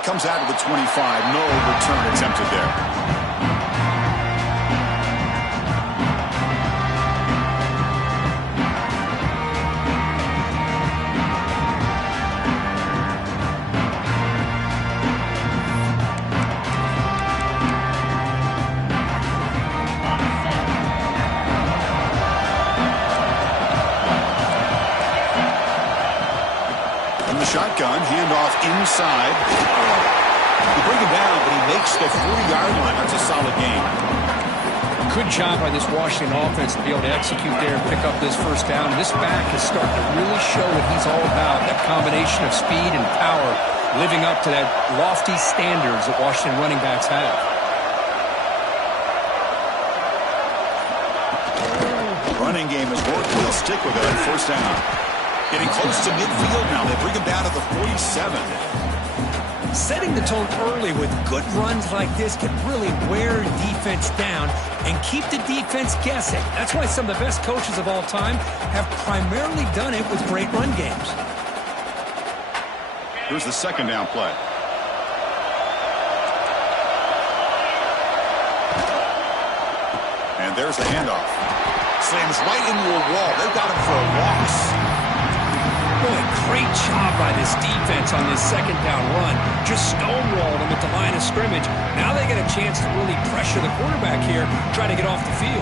It comes out of the 25. No return attempted there. Shotgun, handoff inside. You bring him down, but he makes the 40-yard line. That's a solid game. Good job by this Washington offense to be able to execute there and pick up this first down. This back is starting to really show what he's all about, that combination of speed and power, living up to that lofty standards that Washington running backs have. Running game has worked. He'll stick with it on first down. Getting close to midfield now. They bring him down to the 47. Setting the tone early with good runs like this can really wear defense down and keep the defense guessing. That's why some of the best coaches of all time have primarily done it with great run games. Here's the second down play. And there's the handoff. Slams right into a wall. They've got him for a loss. Boy, great job by this defense on this second down run. Just stonewalled him at the line of scrimmage. Now they get a chance to really pressure the quarterback here, try to get off the field.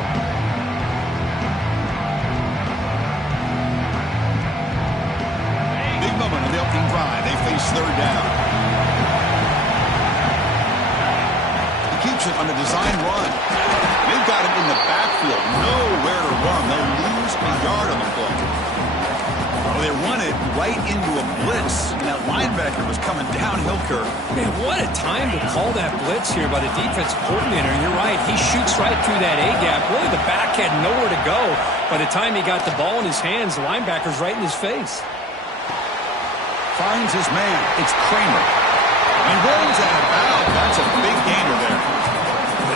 Big moment in the opening drive. They face third down. He keeps it on a design run. They've got him in the backfield. Nowhere to run. They'll lose a yard on the play. They run it right into a blitz, and that linebacker was coming downhill, Kirk. Man, what a time to call that blitz here by the defense coordinator. You're right, he shoots right through that A-gap. Really, the back had nowhere to go. By the time he got the ball in his hands, the linebacker's right in his face. Finds his man. It's Kramer. He rolls out of bounds. That's a big gainer there.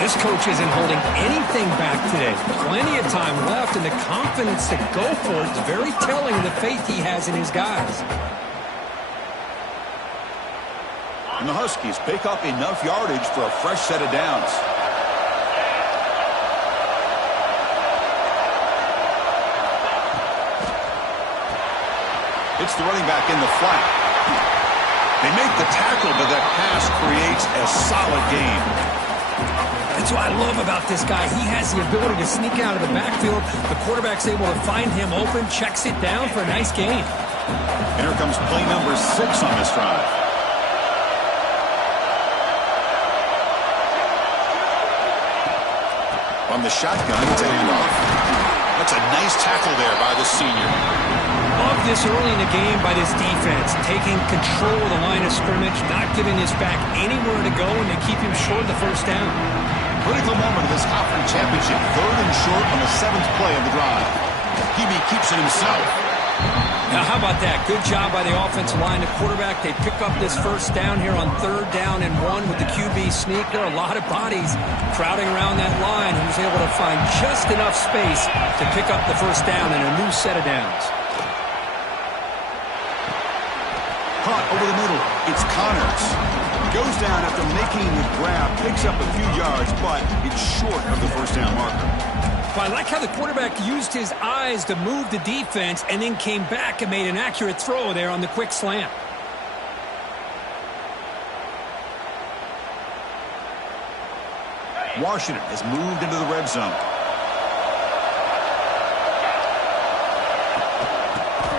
This coach isn't holding anything back today. Plenty of time left, and the confidence to go for it is very telling of the faith he has in his guys. And the Huskies pick up enough yardage for a fresh set of downs. It's the running back in the flat. They make the tackle, but that pass creates a solid gain. That's what I love about this guy. He has the ability to sneak out of the backfield. The quarterback's able to find him open, checks it down for a nice gain. And here comes play number 6 on this drive. From the shotgun, it's a handoff. That's a nice tackle there by the senior. Love this early in the game by this defense, taking control of the line of scrimmage, not giving his back anywhere to go, and to keep him short of the first down. Critical moment of this conference championship. 3rd and short on the 7th play of the drive. Hebe keeps it himself. Now, how about that? Good job by the offensive line. The quarterback, they pick up this first down here on 3rd down and 1 with the QB sneak. There are a lot of bodies crowding around that line. He was able to find just enough space to pick up the first down and a new set of downs. Caught over the middle. It's Connors. Goes down after making the grab, picks up a few yards, but it's short of the first down marker. Well, I like how the quarterback used his eyes to move the defense and then came back and made an accurate throw there on the quick slant. Washington has moved into the red zone.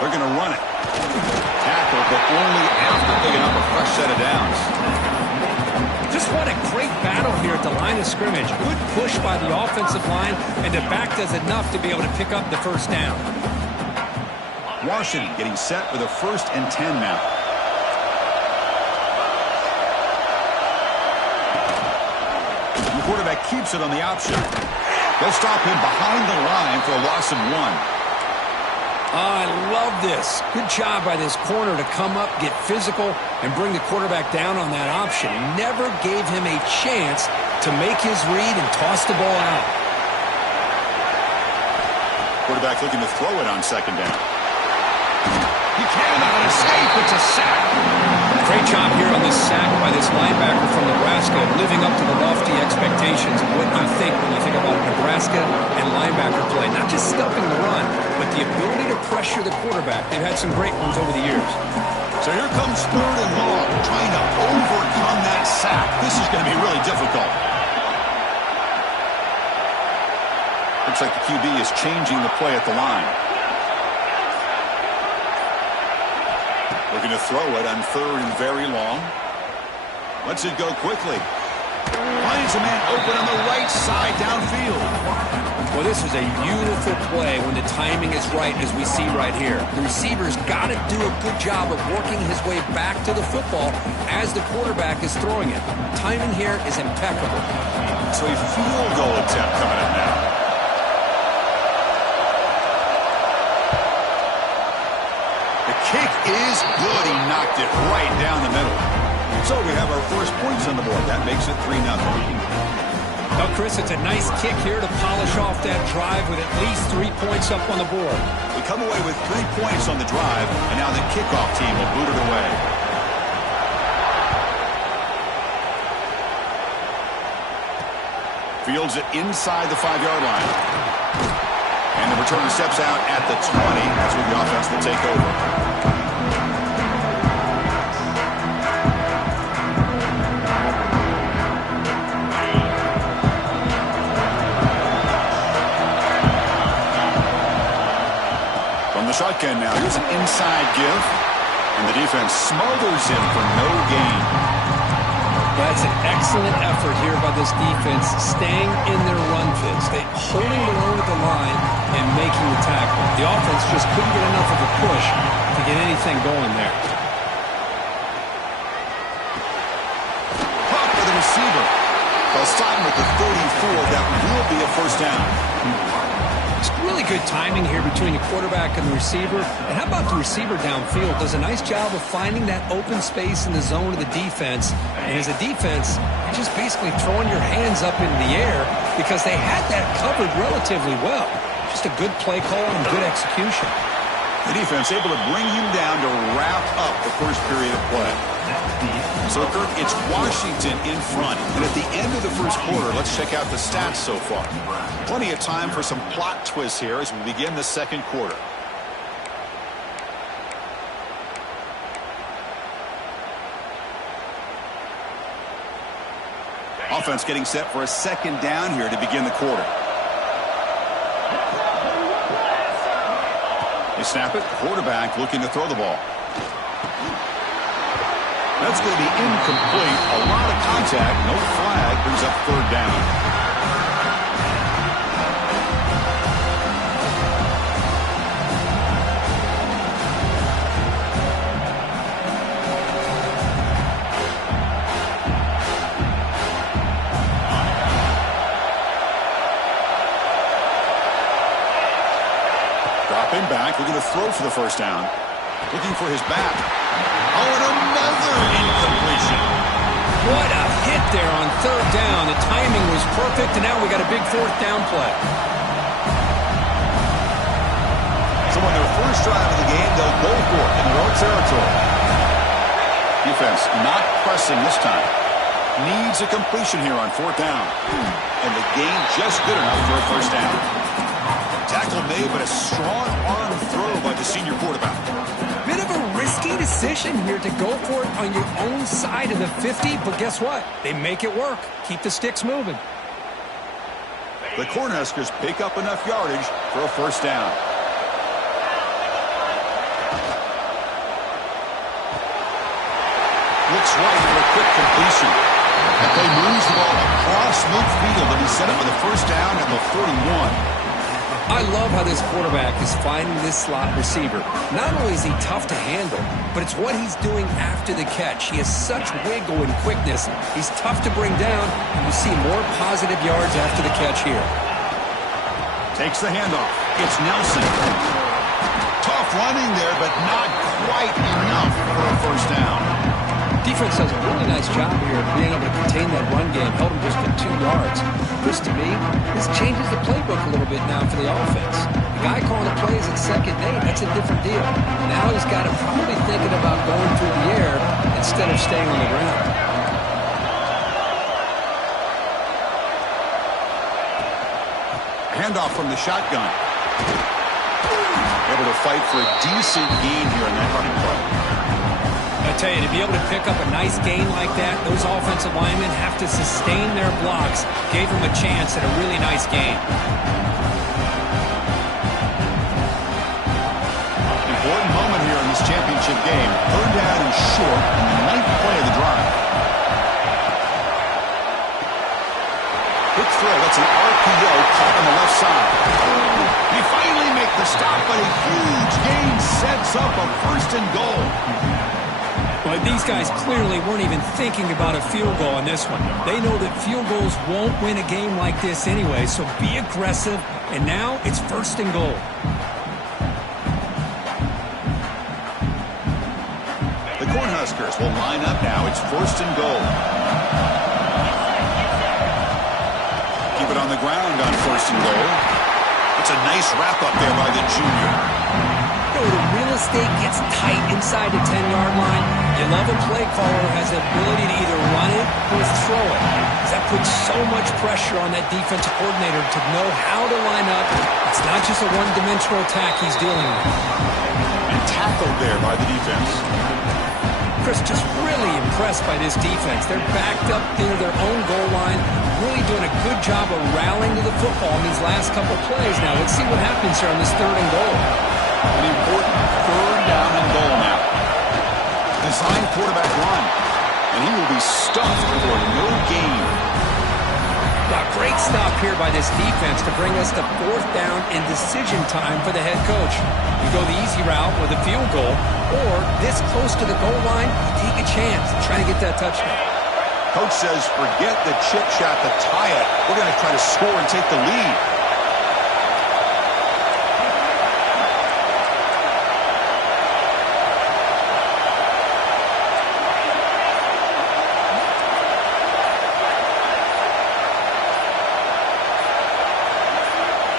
They're going to run it. Tackle, but only after picking up a fresh set of downs. Just what a great battle here at the line of scrimmage. Good push by the offensive line, and the back does enough to be able to pick up the first down. Washington getting set with a 1st and 10 now. The quarterback keeps it on the option. They'll stop him behind the line for a loss of 1. I love this. Good job by this corner to come up, get physical, and bring the quarterback down on that option. Never gave him a chance to make his read and toss the ball out. Quarterback looking to throw it on 2nd down. He cannot escape. It's a sack. Great job here on this sack by this linebacker from Nebraska, living up to the lofty expectations of what you think when you think about Nebraska and linebacker play. Not just stopping the run, but the ability to pressure the quarterback. They've had some great ones over the years. So here comes 3rd and long, trying to overcome that sack. This is going to be really difficult. Looks like the QB is changing the play at the line. Looking to throw it on 3rd and very long. Lets it go quickly. Finds a man open on the right side downfield. Well, this is a beautiful play when the timing is right, as we see right here. The receiver's got to do a good job of working his way back to the football as the quarterback is throwing it. Timing here is impeccable. So a field goal attempt coming up now. The kick is good. He knocked it right down the middle. So we have our first points on the board. That makes it 3-0. Well, Chris, it's a nice kick here to polish off that drive with at least 3 points up on the board. We come away with 3 points on the drive, and now the kickoff team will boot it away. Fields it inside the 5-yard line. And the returner steps out at the 20. That's where the offense will take over. From the shotgun now, here's an inside give. And the defense smothers him for no gain. That's an excellent effort here by this defense, staying in their run fits. They holding their own at the line and making the tackle. The offense just couldn't get enough of a push to get anything going there. Pop for the receiver. They'll stop him with the 34. That will be a first down. It's really good timing here between the quarterback and the receiver. And how about the receiver downfield? Does a nice job of finding that open space in the zone of the defense. And as a defense, you're just basically throwing your hands up into the air because they had that covered relatively well. Just a good play call and good execution. The defense able to bring him down to wrap up the first period of play. So, Kirk, it's Washington in front. And at the end of the first quarter, let's check out the stats so far. Plenty of time for some plot twists here as we begin the second quarter. Offense getting set for a second down here to begin the quarter. They snap it. Quarterback looking to throw the ball. That's going to be incomplete. A lot of contact. No flag. Brings up 3rd down. Dropping back. Looking to throw for the first down. Looking for his back. Oh, and another incompletion. What a hit there on 3rd down. The timing was perfect, and now we got a big 4th down play. So on their first drive of the game, they'll go for it in their own territory. Defense not pressing this time. Needs a completion here on 4th down. And the gain just good enough for a first down. Tackle made, but a strong arm throw by the senior quarterback. Bit of a risky decision here to go for it on your own side of the 50, but guess what? They make it work. Keep the sticks moving. The Cornhuskers pick up enough yardage for a first down. Looks right for a quick completion. That play moves the ball across midfield, and he set up with a first down at the 41. I love how this quarterback is finding this slot receiver. Not only is he tough to handle, but it's what he's doing after the catch. He has such wiggle and quickness. He's tough to bring down, and you see more positive yards after the catch here. Takes the handoff. It's Nelson. Tough running there, but not quite enough for a first down. Defense does a really nice job here of being able to contain that run game. Held him just at 2 yards. Chris, to me, this changes the playbook a little bit now for the offense. The guy calling the plays at 2nd and 8, that's a different deal. Now he's got him probably thinking about going through the air instead of staying on the ground. Handoff from the shotgun. Able to fight for a decent gain here in that running play. I tell you, to be able to pick up a nice gain like that, those offensive linemen have to sustain their blocks. Gave them a chance at a really nice gain. Important moment here in this championship game. 3rd down and short in the 9th play of the drive. Quick throw. That's an RPO caught on the left side. He finally makes the stop, but a huge gain sets up a 1st and goal. But these guys clearly weren't even thinking about a field goal on this one. They know that field goals won't win a game like this anyway, so be aggressive. And now it's 1st and goal. The Cornhuskers will line up now. It's 1st and goal. Keep it on the ground on 1st and goal. It's a nice wrap up there by the junior. The real estate gets tight inside the 10-yard line. You love a play caller who has the ability to either run it or throw it. That puts so much pressure on that defensive coordinator to know how to line up. It's not just a one-dimensional attack he's dealing with. And tackled there by the defense. Chris, just really impressed by this defense. They're backed up near their own goal line, really doing a good job of rallying to the football in these last couple plays. Now, let's see what happens here on this 3rd and goal. An important 3rd down and goal now. Design quarterback run. And he will be stuffed for no gain. A great stop here by this defense to bring us to 4th down and decision time for the head coach. You go the easy route with a field goal, or this close to the goal line, you take a chance trying to get that touchdown. Coach says, forget the chip shot to tie it. We're going to try to score and take the lead.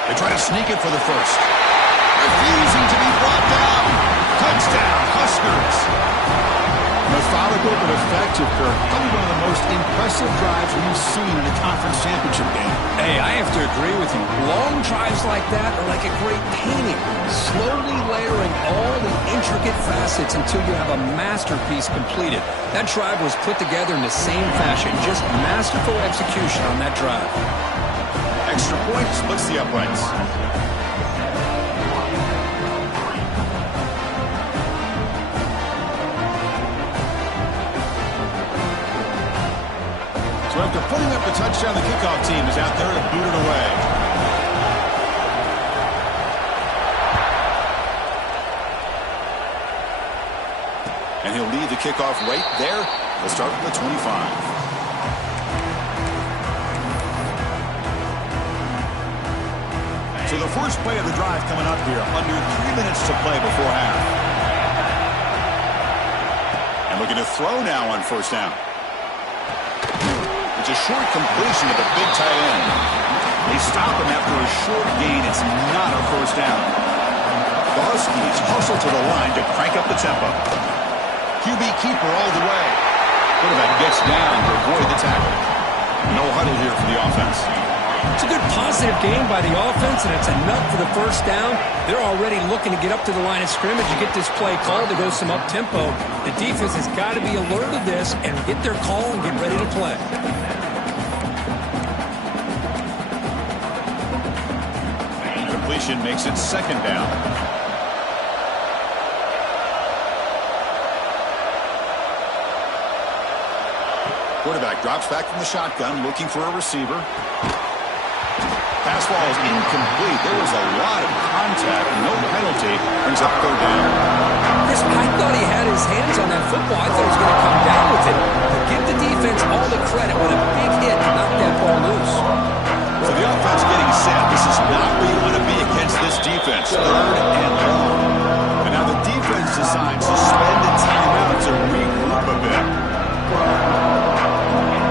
They try to sneak it for the 1st. Refusing to be brought down. Touchdown, Huskers. Methodical but effective, Kirk. Probably one of the most impressive drives we've seen in a conference championship game. Hey, I have to agree with you. Long drives like that are like a great painting. Slowly layering all the intricate facets until you have a masterpiece completed. That drive was put together in the same fashion. Just masterful execution on that drive. Extra point splits the uprights. So after putting up the touchdown, the kickoff team is out there to boot it away. And he'll lead the kickoff right there. He'll start from the 25. So the first play of the drive coming up here, under 3 minutes to play before half. And looking to throw now on 1st down. It's a short completion to the big tight end. They stop him after a short gain. It's not a 1st down. The Huskies hustle to the line to crank up the tempo. QB keeper all the way. Quarterback gets down to avoid the tackle. No huddle here for the offense. It's a good positive game by the offense, and it's enough for the 1st down. They're already looking to get up to the line of scrimmage and get this play called to go some up-tempo. The defense has got to be alert of this and get their call and get ready to play. Completion makes it 2nd down. Quarterback drops back from the shotgun, looking for a receiver. Pass ball is incomplete. There was a lot of contact. No penalty. Brings up 3rd down. Chris, I thought he had his hands on that football. I thought he was going to come down with it. But give the defense all the credit with a big hit to knock that ball loose. So the offense getting set. This is not where you want to be against this defense. 3rd and long. And now the defense decides to spend a timeout to regroup a bit.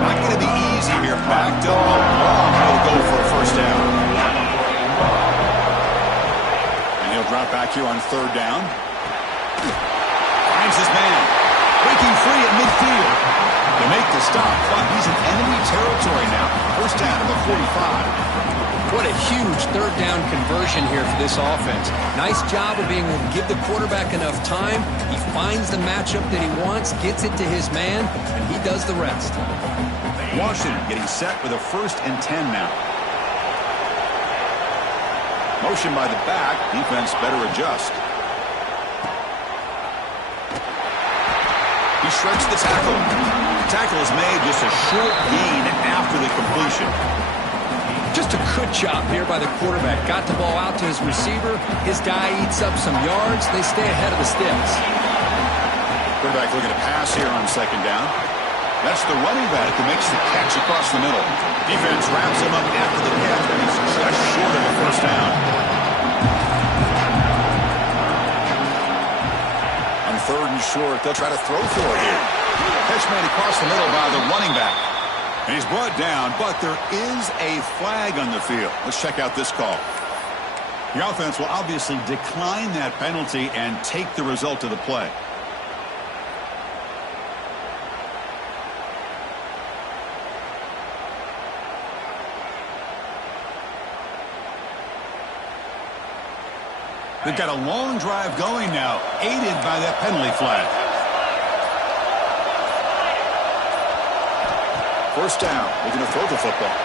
Not going to be easy here. Backed up a long way to go drop back here on third down. Finds his man. Breaking free at midfield. They make the stop, but he's in enemy territory now. First down at the 45. What a huge third down conversion here for this offense. Nice job of being able to give the quarterback enough time. He finds the matchup that he wants, gets it to his man, and he does the rest. Washington getting set with a 1st and 10 now. Motion by the back. Defense better adjust. He shreds the tackle. The tackle is made just a short gain after the completion. Just a good job here by the quarterback. Got the ball out to his receiver. His guy eats up some yards. They stay ahead of the sticks. Quarterback looking to pass here on 2nd down. That's the running back who makes the catch across the middle. Defense wraps him up after the catch, but he's just short of the 1st down. On 3rd and short, they'll try to throw for it here. Catch made across the middle by the running back. And he's brought down, but there is a flag on the field. Let's check out this call. The offense will obviously decline that penalty and take the result of the play. They've got a long drive going now, aided by that penalty flag. 1st down, looking to throw the football.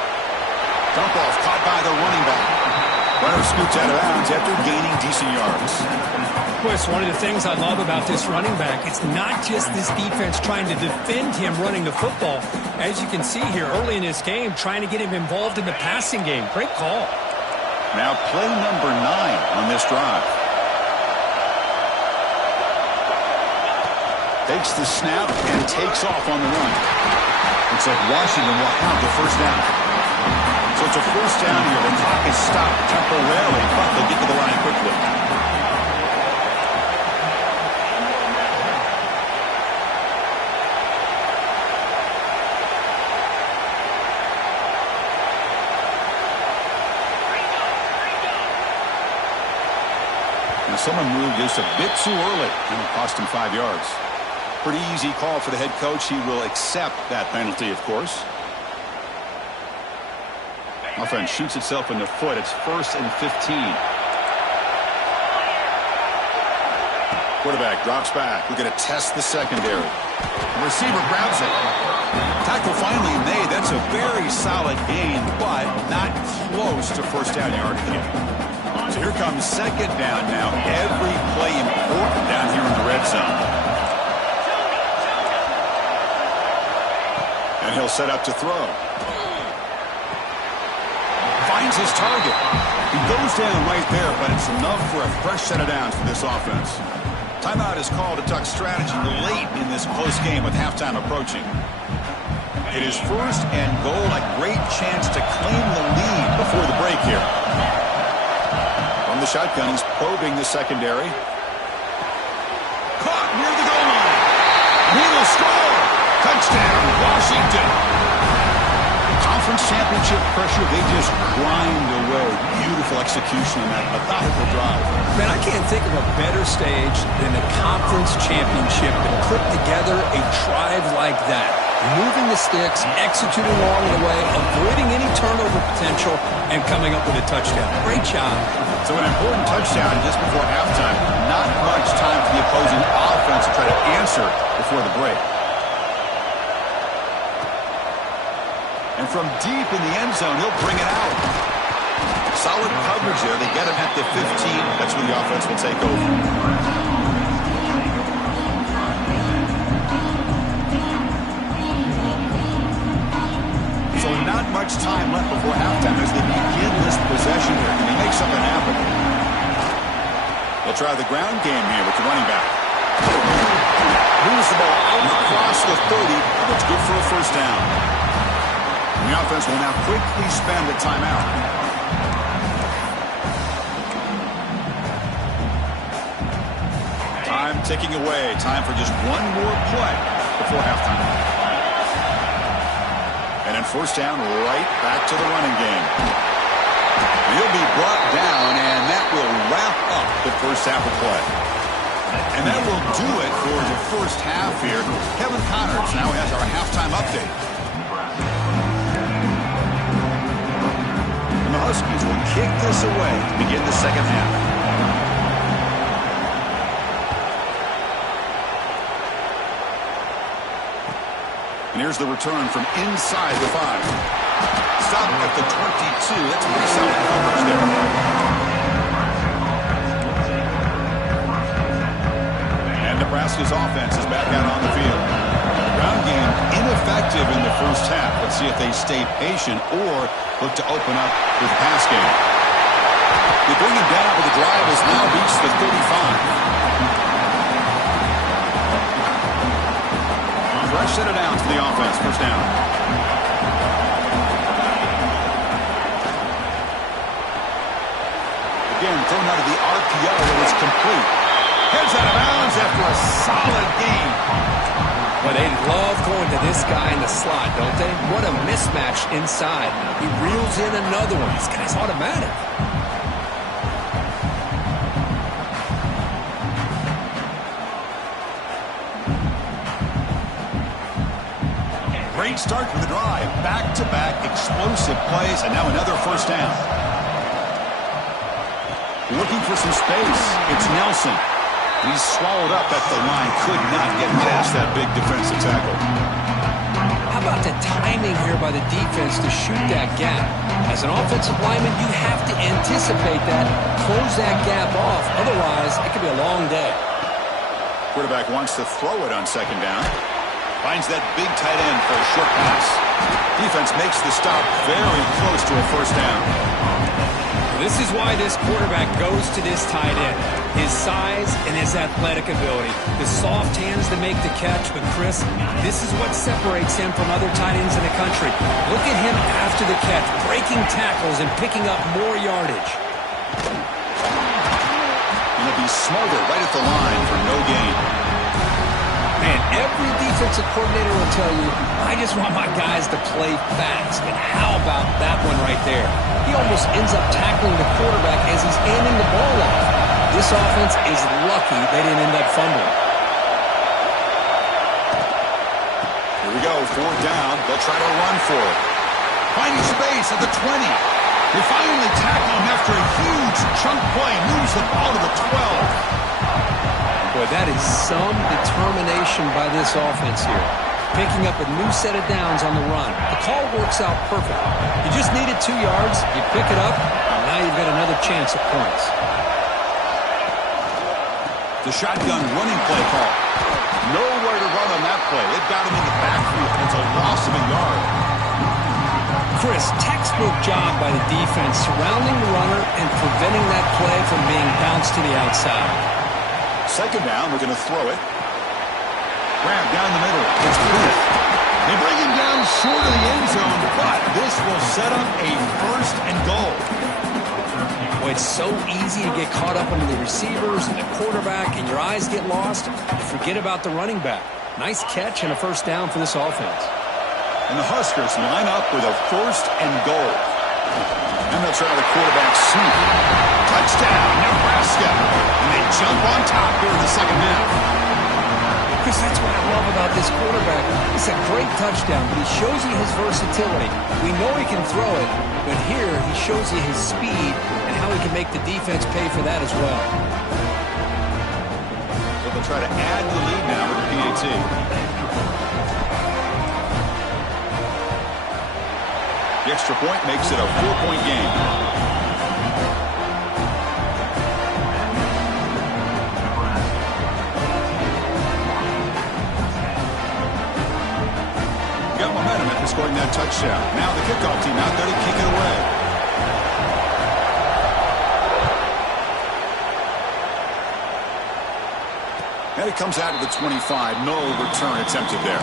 Dump off caught by the running back. Runner scoots out of bounds after gaining decent yards. Boy, it's one of the things I love about this running back. It's not just this defense trying to defend him running the football. As you can see here early in this game, trying to get him involved in the passing game. Great call. Now play number 9 on this drive. Takes the snap and takes off on the run. Looks like Washington will have the 1st down. So it's a 1st down here. The clock is stopped temporarily, but they'll get to the line quickly. Now someone moved just a bit too early, and it cost him 5 yards. Pretty easy call for the head coach. He will accept that penalty, of course. Offense shoots itself in the foot. It's 1st and 15. Quarterback drops back. We're going to test the secondary. The receiver grabs it. Tackle finally made. That's a very solid gain, but not close to 1st down yardage yet. So here comes 2nd down now. Every play important down here in the red zone. And he'll set up to throw. Finds his target. He goes down right there, but it's enough for a fresh set of downs for this offense. Timeout is called to duck strategy late in this close game with halftime approaching. It is 1st and goal. A great chance to claim the lead before the break here. From the shotgun, he's probing the secondary. Caught near the goal line. He will score. Touchdown, Washington. Conference championship pressure, they just grind away. Beautiful execution on that methodical drive. Man, I can't think of a better stage than the conference championship to put together a drive like that. Moving the sticks, executing along the way, avoiding any turnover potential, and coming up with a touchdown. Great job. So an important touchdown just before halftime. Not much time for the opposing offense to try to answer before the break. And from deep in the end zone, he'll bring it out. Solid coverage there. They get him at the 15. That's where the offense will take over. So not much time left before halftime as they begin this possession here. Can they make something happen? They'll try the ground game here with the running back. Moves the ball out across the 30. That's good for a 1st down. The offense will now quickly spend a timeout. Time ticking away. Time for just one more play before halftime. And then 1st down, right back to the running game. And he'll be brought down, and that will wrap up the first half of play. And that will do it for the first half here. Kevin Connors now has our halftime update. And the Huskies will kick this away to begin the second half. And here's the return from inside the 5. Stop at the 22. That's pretty solid coverage there. Nebraska's offense is back out on the field. Ground game ineffective in the first half. Let's see if they stay patient or look to open up with the pass game. They bring him down, but the drive has now reached the 35. Fresh set of downs for the offense. First down. Again, thrown out of the RPO. It was complete. Heads out of bounds after a solid game. But they love going to this guy in the slot, don't they? What a mismatch inside. He reels in another one. This guy's automatic. Great start for the drive. Back-to-back explosive plays, and now another first down. Looking for some space. It's Nelson. He's swallowed up at the line. Could not get past that big defensive tackle. How about the timing here by the defense to shoot that gap? As an offensive lineman, you have to anticipate that, close that gap off. Otherwise, it could be a long day. Quarterback wants to throw it on second down. Finds that big tight end for a short pass. Defense makes the stop very close to a first down. This is why this quarterback goes to this tight end. His size and his athletic ability. The soft hands to make the catch. But, Chris, this is what separates him from other tight ends in the country. Look at him after the catch, breaking tackles and picking up more yardage. And he'll be smarter right at the line for no gain. Man, every defensive coordinator will tell you, I just want my guys to play fast. And how about that one right there? He almost ends up tackling the quarterback as he's handing the ball off. This offense is lucky they didn't end up fumbling. Here we go, fourth down. They'll try to run for it. Finding space at the 20. They finally tackle him after a huge chunk play. Moves the ball to the 12. Boy, that is some determination by this offense here. Picking up a new set of downs on the run. The call works out perfect. You just needed 2 yards. You pick it up, and now you've got another chance at points. The shotgun running play call. Nowhere to run on that play. They've got him in the backfield. It's a loss of a yard. Chris, textbook job by the defense surrounding the runner and preventing that play from being bounced to the outside. Second down, we're going to throw it. Grab down the middle. It's clear. They bring him down short of the end zone, but this will set up a first and goal. Boy, it's so easy to get caught up under the receivers and the quarterback, and your eyes get lost. You forget about the running back. Nice catch and a first down for this offense. And the Huskers line up with a first and goal. And they'll try the quarterback sweep. Touchdown, Nebraska. And they jump on top here in the second half. Chris, that's what I love about this quarterback. It's a great touchdown, but he shows you his versatility. We know he can throw it, but here he shows you his speed and how he can make the defense pay for that as well. So they'll try to add to the lead now with the PAT. The extra point makes it a 4-point game. Got momentum after scoring that touchdown. Now the kickoff team out there to kick it away. And it comes out to the 25. No return attempted there.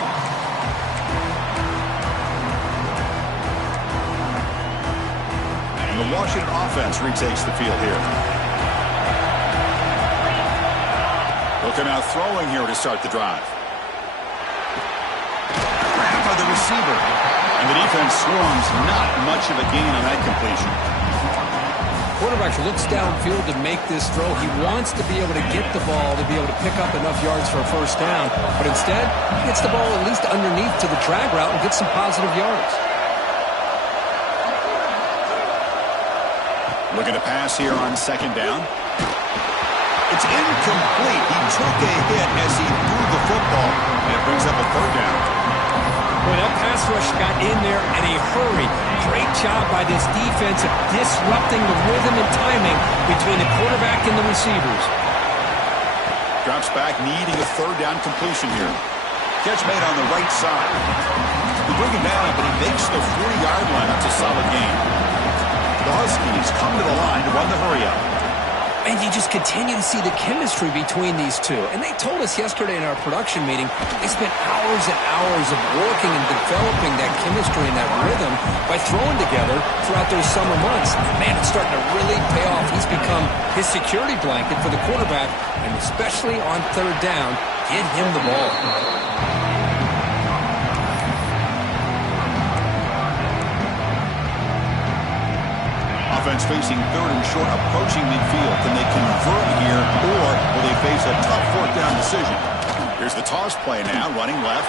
The Washington offense retakes the field here. They'll come out throwing here to start the drive. Grab by the receiver. And the defense swarms. Not much of a gain on that completion. quarterback looks downfield to make this throw. He wants to be able to get the ball to be able to pick up enough yards for a first down. But instead, he gets the ball at least underneath to the drag route and gets some positive yards. Looking to pass here on second down. It's incomplete. He took a hit as he threw the football, and it brings up a third down. Boy, that pass rush got in there in a hurry. Great job by this defense of disrupting the rhythm and timing between the quarterback and the receivers. Drops back, needing a third down completion here. Catch made on the right side. They bring him down, but he makes the 40-yard line. It's a solid gain. The Huskies come to the line to run the hurry-up. And you just continue to see the chemistry between these two. And they told us yesterday in our production meeting, they spent hours and hours of working and developing that chemistry and that rhythm by throwing together throughout those summer months. And man, it's starting to really pay off. He's become his security blanket for the quarterback, and especially on third down, get him the ball. Offense facing third and short, approaching midfield. Can they convert here, or will they face a tough fourth down decision? Here's the toss play now, running left.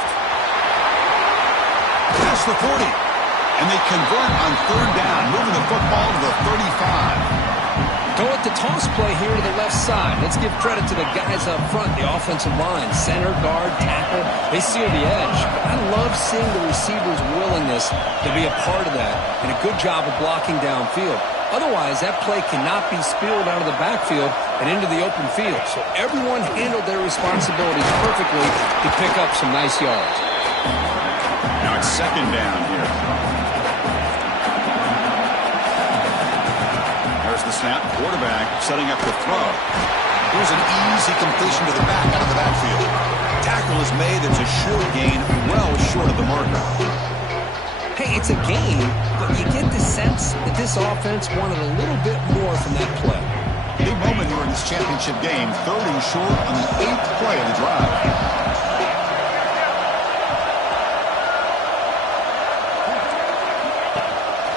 Past the 40. And they convert on third down, moving the football to the 35. Go with the toss play here to the left side. Let's give credit to the guys up front, the offensive line, center, guard, tackle. They seal the edge. But I love seeing the receivers' willingness to be a part of that and a good job of blocking downfield. Otherwise, that play cannot be spilled out of the backfield and into the open field. So everyone handled their responsibilities perfectly to pick up some nice yards. Now it's second down here. There's the snap. Quarterback setting up the throw. Here's an easy completion to the back out of the backfield. Tackle is made. It's a short gain, well short of the marker. Hey, it's a game, but you get the sense that this offense wanted a little bit more from that play. Big moment here in this championship game. Third and short on the 8th play of the drive.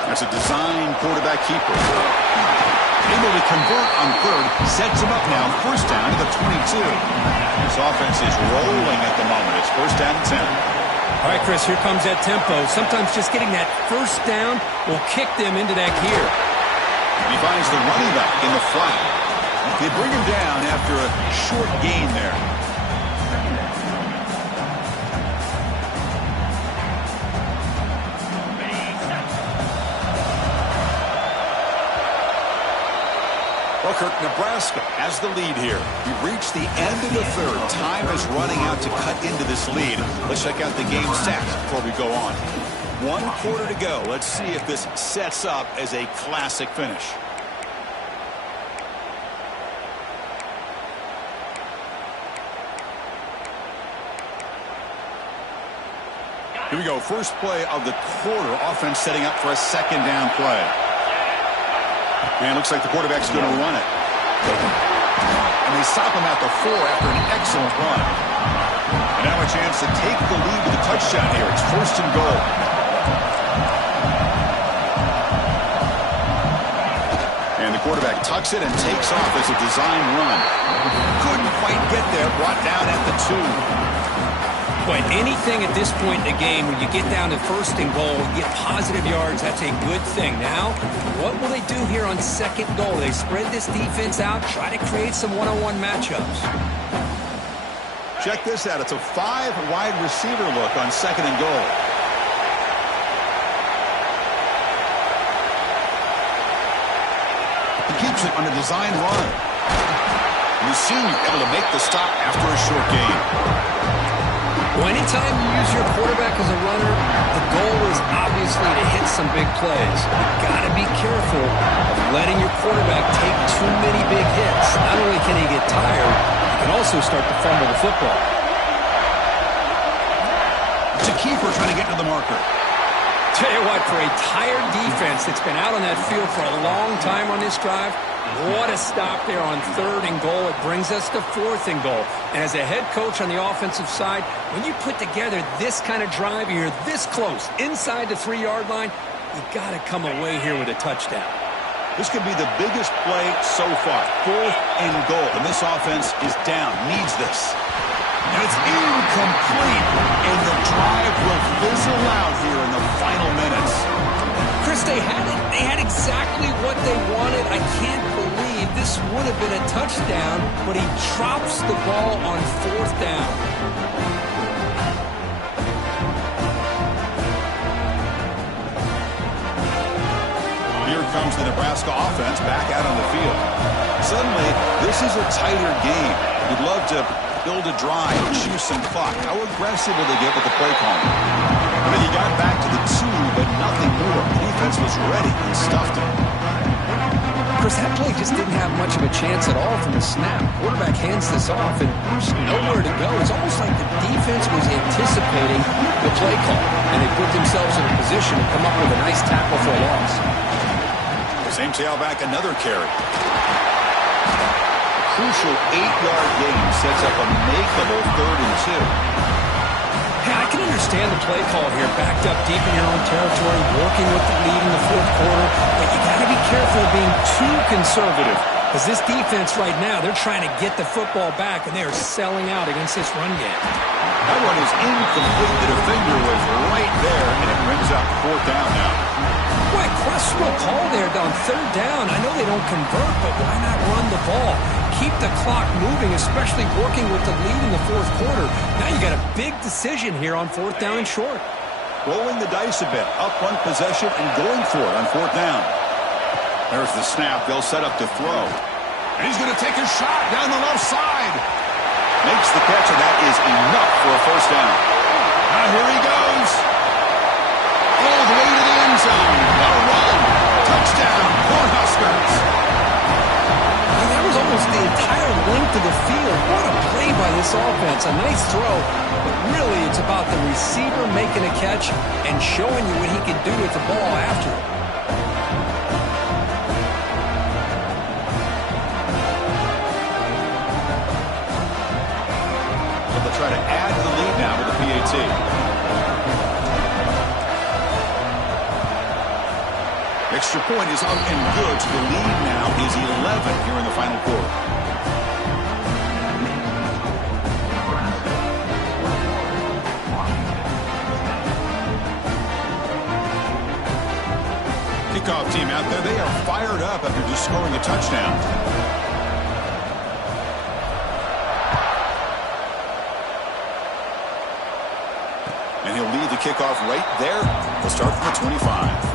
That's a design quarterback keeper. Able to convert on third. Sets him up now. First down to the 22. This offense is rolling at the moment. It's first down and 10. All right, Chris, here comes that tempo. Sometimes just getting that first down will kick them into that gear. He finds the running back in the flat. They bring him down after a short gain there. Nebraska has the lead here. We've reached the end of the third. Time is running out to cut into this lead. Let's check out the game stats before we go on. 1 quarter to go. Let's see if this sets up as a classic finish. Here we go. First play of the quarter. Offense setting up for a second down play. And it looks like the quarterback's going to run it. And they stop him at the 4 after an excellent run. And now a chance to take the lead with a touchdown here. It's first and goal. And the quarterback tucks it and takes off as a design run. Couldn't quite get there. Brought down at the 2. But anything at this point in the game, when you get down to first and goal, you get positive yards, that's a good thing. Now, what will they do here on second goal? They spread this defense out, try to create some one-on-one matchups. Check this out. It's a 5-wide receiver look on second and goal. He keeps it on a design run. The senior able to make the stop after a short gain. Well, anytime you use your quarterback as a runner, the goal is obviously to hit some big plays. You've got to be careful of letting your quarterback take too many big hits. Not only can he get tired, he can also start to fumble the football. It's a keeper trying to get to the marker. Tell you what, for a tired defense that's been out on that field for a long time on this drive, what a stop there on third and goal. It brings us to fourth and goal. And as a head coach on the offensive side, when you put together this kind of drive, you're this close, inside the 3-yard line, you got to come away here with a touchdown. This could be the biggest play so far. 4th and goal, and this offense is down, needs this. And it's incomplete, and the drive will fizzle out here in the final minutes. Chris, they had it. They had exactly what they wanted. I can't believe this would have been a touchdown, but he drops the ball on 4th down. Here comes the Nebraska offense back out on the field. Suddenly, this is a tighter game. You'd love to build a drive, choose some clock. How aggressive will they get with the play calling? I mean, he got back to the 2, but nothing more. The defense was ready and stuffed him. Chris, that play just didn't have much of a chance at all from the snap. Quarterback hands this off, and there's nowhere to go. It's almost like the defense was anticipating the play call, and they put themselves in a position to come up with a nice tackle for a loss. Same tailback, another carry. A crucial 8-yard gain sets up a makeable 3rd and 2. Hey, I can understand the play call here, backed up deep in your own territory, working with the lead in the 4th quarter, but you got to be careful of being too conservative, because this defense right now, they're trying to get the football back, and they are selling out against this run game. That one is incomplete. The defender was right there, and it brings up 4th down now. Boy, questionable call there on 3rd down. I know they don't convert, but why not run the ball? Keep the clock moving, especially working with the lead in the 4th quarter. Now you got a big decision here on 4th down and short. Rolling the dice a bit, up one possession and going for it on 4th down. There's the snap. They'll set up to throw. And he's going to take a shot down the left side. Makes the catch, and that is enough for a 1st down. Now here he goes. All the way to the end zone. What a run. Touchdown, Cornhuskers. And that was almost the entire length of the field. What a play by this offense. A nice throw, but really it's about the receiver making a catch and showing you what he can do with the ball after it. So they'll try to add to the lead now with the PAT. Extra point is up and good, so the lead now is 11 here in the final quarter. Kickoff team out there, they are fired up after just scoring a touchdown. And he'll lead the kickoff right there. They'll start from the 25.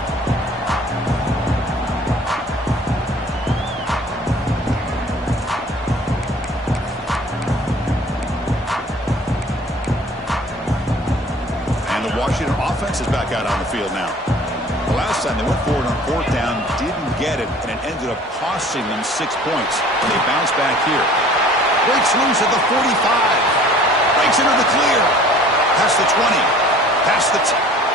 Washington offense is back out on the field now. The last time they went forward on 4th down, didn't get it, and it ended up costing them 6 points. And they bounce back here. Breaks loose at the 45. Breaks into the clear. Past the 20. Past the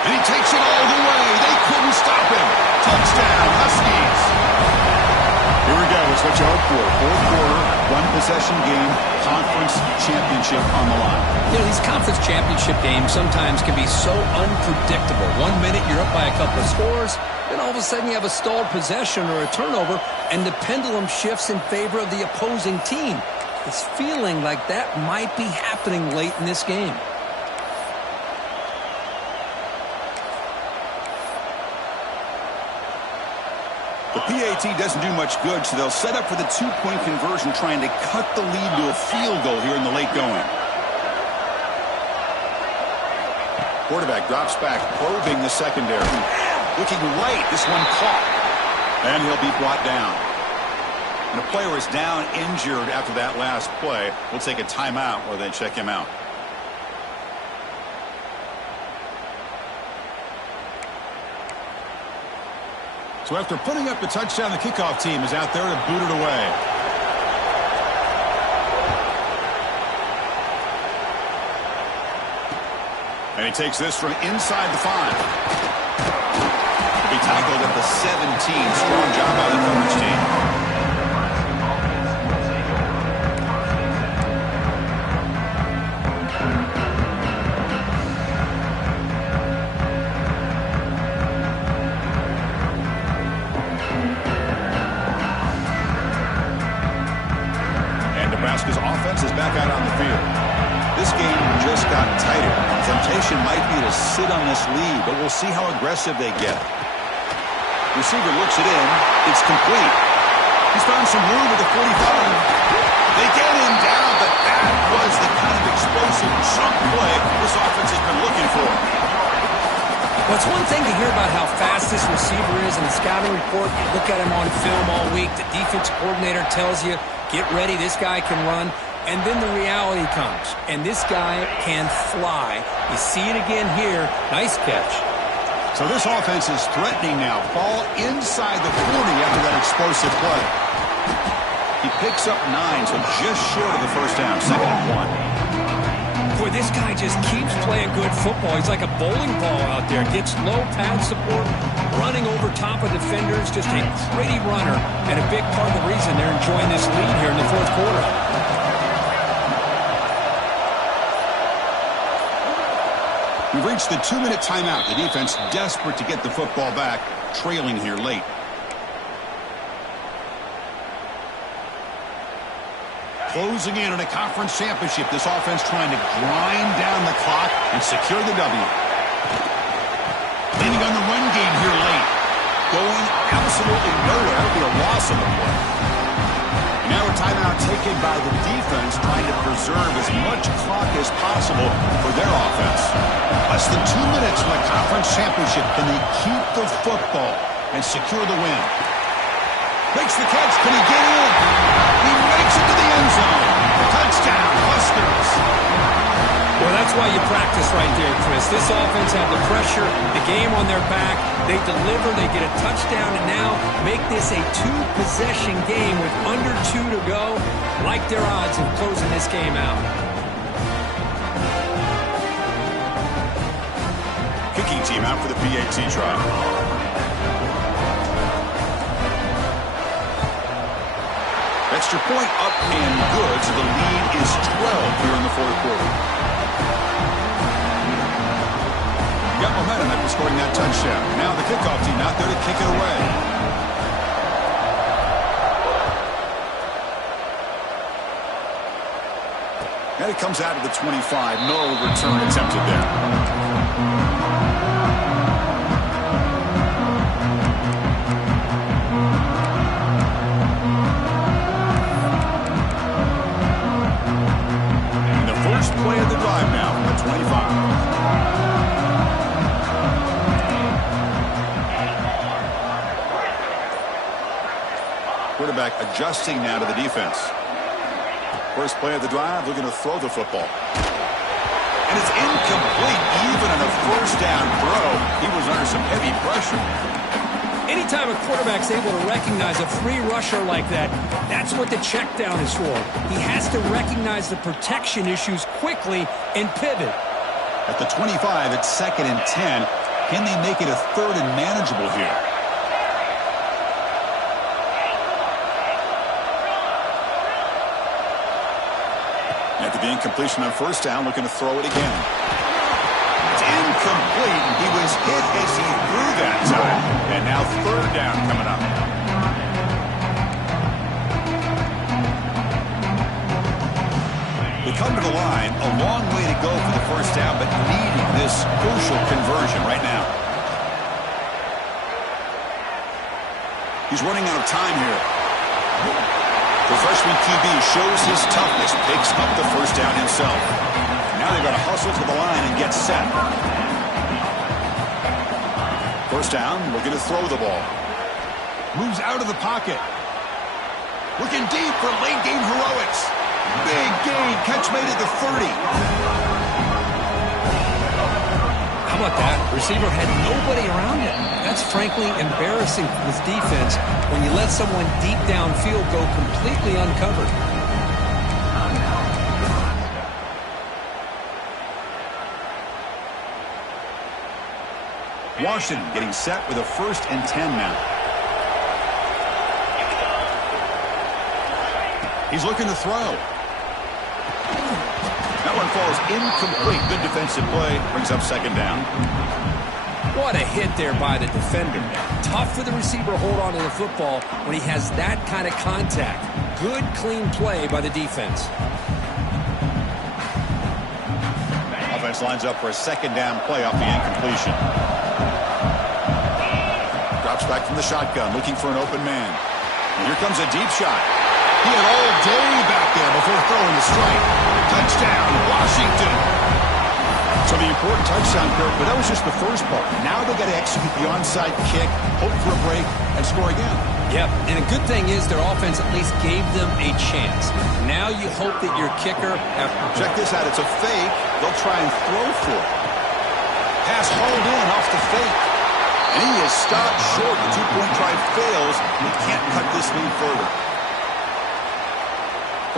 and he takes it all the way. They couldn't stop him. Touchdown, Huskies. Here we go. It's what you hope for. 4th quarter, 1-possession game, conference championship on the line. You know, these conference championship games sometimes can be so unpredictable. 1 minute you're up by a couple of scores, then all of a sudden you have a stalled possession or a turnover, and the pendulum shifts in favor of the opposing team. It's feeling like that might be happening late in this game. The PAT doesn't do much good, so they'll set up for the 2-point conversion, trying to cut the lead to a field goal here in the late going. Quarterback drops back, probing the secondary. Looking right, this one caught. And he'll be brought down. And a player is down injured after that last play. We'll take a timeout while they check him out. So after putting up the touchdown, the kickoff team is out there to boot it away. And he takes this from inside the 5. He'll be tackled at the 17. Strong job by the coverage team. offense is back out on the field. This game just got tighter. Temptation might be to sit on this lead, but we'll see how aggressive they get. Receiver looks it in. It's complete. He's found some room at the 45. They get him down, but that was the kind of explosive chunk play this offense has been looking for. Well, it's one thing to hear about how fast this receiver is in the scouting report. You look at him on film all week. The defense coordinator tells you, get ready, this guy can run. And then the reality comes, and this guy can fly. You see it again here. Nice catch. So this offense is threatening now. Ball inside the 40 after that explosive play. He picks up 9, so just short of the first down, 2nd and 1. Boy, this guy just keeps playing good football. He's like a bowling ball out there. Gets low pad support, running over top of defenders. Just a gritty runner, and a big part of the reason they're enjoying this lead here in the fourth quarter. We've reached the 2-minute timeout. The defense desperate to get the football back, trailing here late. Closing in on a conference championship, this offense trying to grind down the clock and secure the W. Leaning on the run game here late. Going absolutely nowhere. It'll be a loss of the play. And now a timeout taken by the defense, trying to preserve as much clock as possible for their offense. Less than 2 minutes from the conference championship. Can they keep the football and secure the win? Makes the catch. Can he get in? He makes it to the end zone. Touchdown, Huskers. Well, that's why you practice right there, Chris. This offense had the pressure, the game on their back. They deliver, they get a touchdown, and now make this a 2-possession game with under 2 to go. Like their odds of closing this game out. Kicking team out for the PAT trial. Extra point up and good, so the lead is 12 here in the fourth quarter. Got momentum after scoring that touchdown. Now the kickoff team out there to kick it away. And it comes out of the 25. No return attempted there. Play of the drive now from the 25. Quarterback adjusting now to the defense. First play of the drive, looking to throw the football. And it's incomplete. Even on a first down throw, he was under some heavy pressure. Anytime a quarterback's able to recognize a free rusher like that, that's what the check down is for. He has to recognize the protection issues quickly and pivot. At the 25, it's 2nd and 10. Can they make it a 3rd and manageable here? After the incompletion on first down, looking to throw it again. It's incomplete. He was hit as he threw that time. And now 3rd down coming up. They come to the line, a long way to go for the first down, but needing this crucial conversion right now. He's running out of time here. The freshman QB shows his toughness, picks up the first down himself. Now they've got to hustle to the line and get set. First down, looking to throw the ball. Moves out of the pocket. Looking deep for late game heroics. Big gain, catch made at the 30. How about that? Receiver had nobody around him. That's frankly embarrassing for this defense when you let someone deep downfield go completely uncovered. Washington getting set with a 1st and 10 now. He's looking to throw. That one falls incomplete. Good defensive play. Brings up 2nd down. What a hit there by the defender. Tough for the receiver to hold on to the football when he has that kind of contact. Good, clean play by the defense. offense lines up for a second down play off the incompletion. Drops back from the shotgun, looking for an open man. And here comes a deep shot. He had all day back there before throwing the strike. Touchdown, Washington. So the important touchdown, Kirk, but that was just the first part. Now they got to execute the onside kick, hope for a break, and score again. Yep, and the good thing is their offense at least gave them a chance. Now you hope that your kicker... Check this out. It's a fake. They'll try and throw for it. Pass hauled in off the fake. And he is stopped short. The two-point try fails. He can't cut this lead further.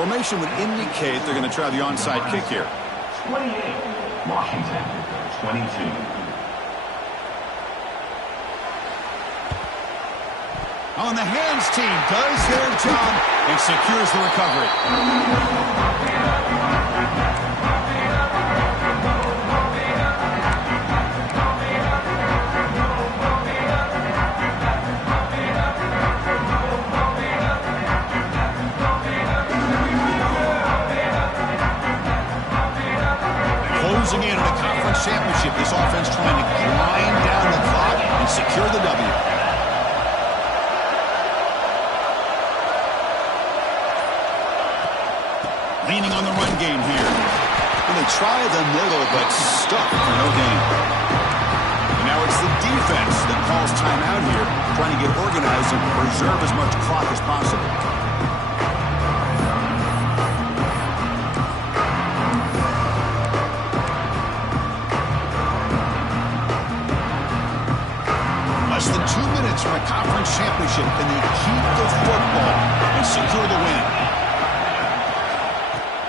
Formation would indicate they're going to try the onside kick here. 28, Washington, 22. On the hands team does their job and secures the recovery. Closing in on a conference championship, this offense trying to grind down the clock and secure the W. Leaning on the run game here. And they try the middle, but stuck for no gain. And now it's the defense that calls timeout here, trying to get organized and preserve as much clock as possible. Less than 2 minutes from a conference championship. Can they keep the football and secure the win?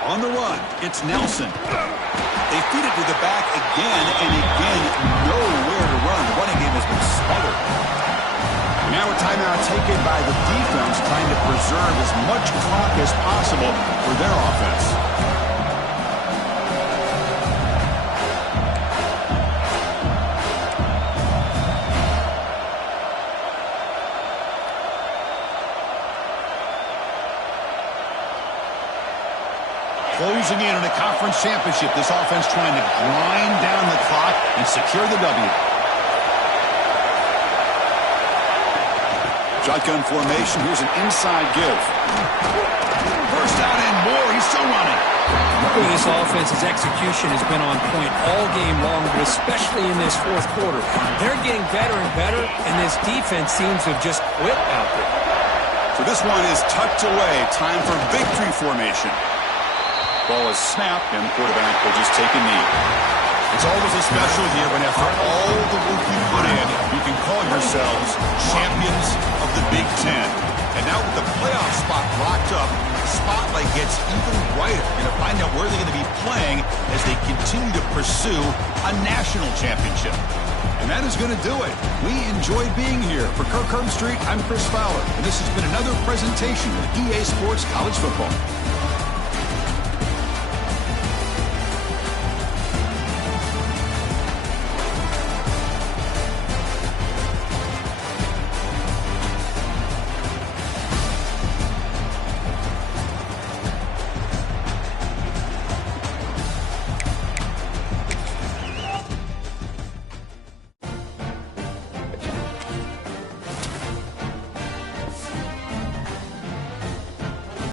On the run, it's Nelson. They feed it to the back again and again. Nowhere to run. The running game has been smothered. Now a timeout taken by the defense, trying to preserve as much clock as possible for their offense. Closing in on a conference championship, this offense trying to grind down the clock and secure the W. Shotgun formation. Here's an inside give. First down and more. He's still running. This offense's execution has been on point all game long, but especially in this fourth quarter. They're getting better and better, and this defense seems to have just quit out there. So this one is tucked away. Time for victory formation. Ball is snapped, and the quarterback will just take a knee. It's always a special year when after all the work you put in, you can call yourselves champions of the Big Ten. And now with the playoff spot locked up, the spotlight gets even brighter. You're going to find out where they're going to be playing as they continue to pursue a national championship. And that is going to do it. We enjoyed being here. For Kirk Herbstreit, I'm Chris Fowler, and this has been another presentation of EA Sports College Football.